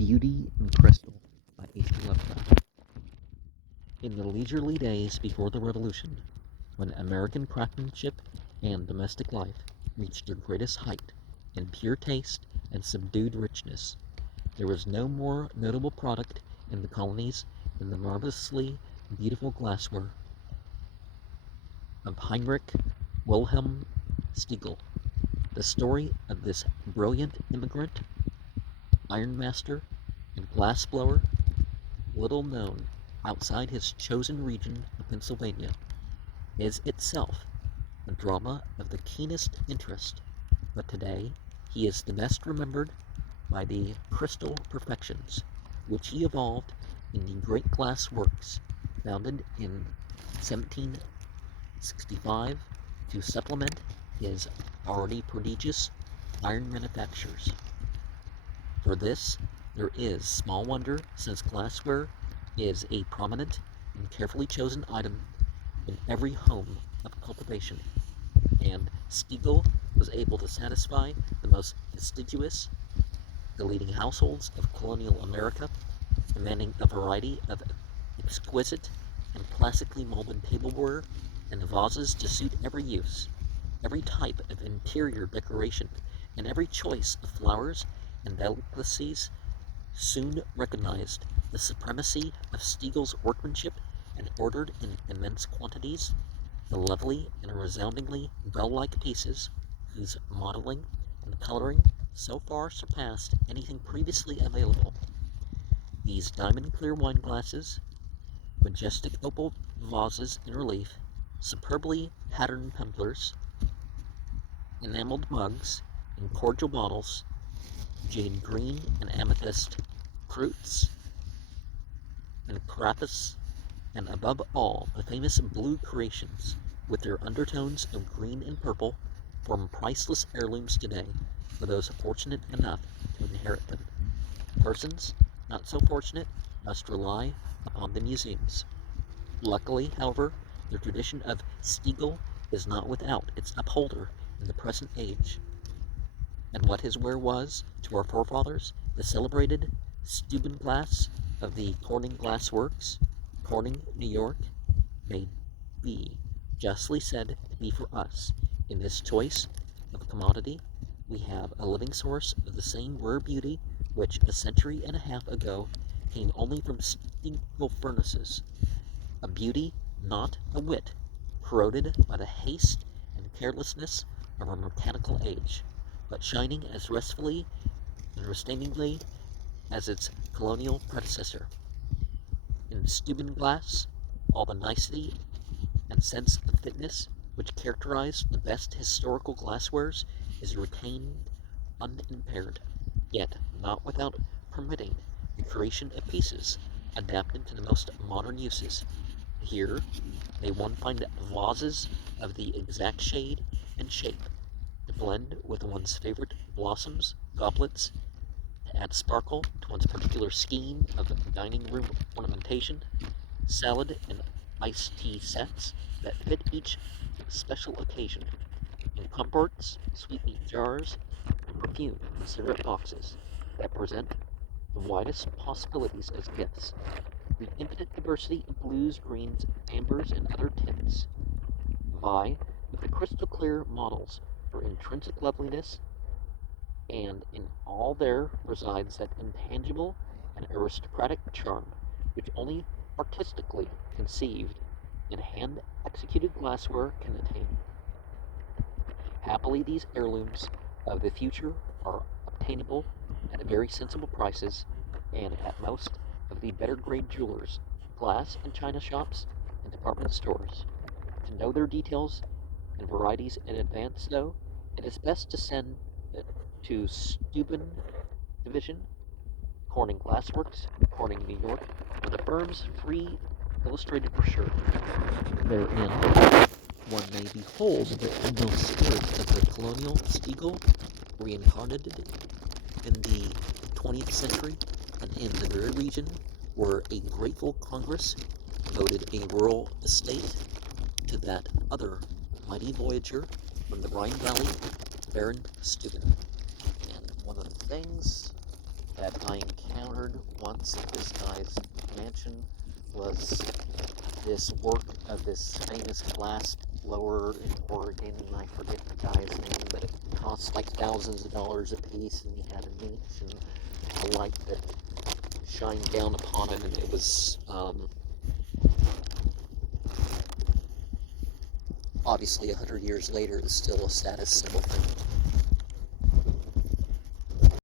Beauty and Crystal by H. P. Lovecraft. In the leisurely days before the Revolution, when American craftsmanship and domestic life reached their greatest height in pure taste and subdued richness, there was no more notable product in the colonies than the marvelously beautiful glassware of Heinrich Wilhelm Stiegel. The story of this brilliant immigrant, ironmaster, and glassblower, little known outside his chosen region of Pennsylvania, is itself a drama of the keenest interest, but today he is the best remembered by the crystal perfections which he evolved in the great glass works founded in 1765 to supplement his already prodigious iron manufactures. For this there is small wonder, since glassware is a prominent and carefully chosen item in every home of cultivation, and Stiegel was able to satisfy the most fastidious, the leading households of colonial America, demanding a variety of exquisite and classically molded tableware and vases to suit every use, every type of interior decoration, and every choice of flowers and delicacies soon recognized the supremacy of Stiegel's workmanship and ordered in immense quantities the lovely and resoundingly bell-like pieces whose modeling and coloring so far surpassed anything previously available. These diamond-clear wine glasses, majestic opal vases in relief, superbly patterned tumblers, enameled mugs, and cordial bottles, jade green and amethyst fruits and carapes, and above all, the famous blue creations, with their undertones of green and purple, form priceless heirlooms today for those fortunate enough to inherit them. Persons not so fortunate must rely upon the museums. Luckily, however, the tradition of Stiegel is not without its upholder in the present age, and what his ware was to our forefathers, the celebrated Stubinglass of the Corning Glass Works, Corning, New York, may be justly said to be for us. In this choice of a commodity, we have a living source of the same rare beauty which a century and a half ago came only from Stiegel furnaces, a beauty not a whit corroded by the haste and carelessness of our mechanical age, but shining as restfully and restrainingly as its colonial predecessor. In Stubinglass, all the nicety and sense of fitness which characterized the best historical glasswares is retained unimpaired, yet not without permitting the creation of pieces adapted to the most modern uses. Here may one find vases of the exact shade and shape to blend with one's favorite blossoms, goblets, to add sparkle to one's particular scheme of dining room ornamentation, salad and iced tea sets that fit each special occasion, and comforts, sweetmeat jars, and perfume and cigarette boxes that present the widest possibilities as gifts. The infinite diversity of blues, greens, ambers, and other tints vie with the crystal clear models for intrinsic loveliness, and in all there resides that intangible and aristocratic charm which only artistically conceived and hand-executed glassware can attain. Happily, these heirlooms of the future are obtainable at very sensible prices, and at most of the better grade jewelers, glass and china shops, and department stores. To know their details and varieties in advance, though, it is best to send to Steuben Division, Corning Glassworks, Corning, New York, for the firm's free illustrated brochure. Therein, one may behold the inmost spirit of the colonial Stiegel reincarnated in the 20th century, and in the very region where a grateful Congress voted a rural estate to that other mighty voyager from the Rhine Valley, Baron Steuben. And one of the things that I encounter fronts of this guy's mansion was this work of this famous glass blower in Oregon, and I forget the guy's name, but it cost like thousands of dollars a piece, and he had a niche and a light that shined down upon it, and it was obviously 100 years later, it's still a status symbol thing.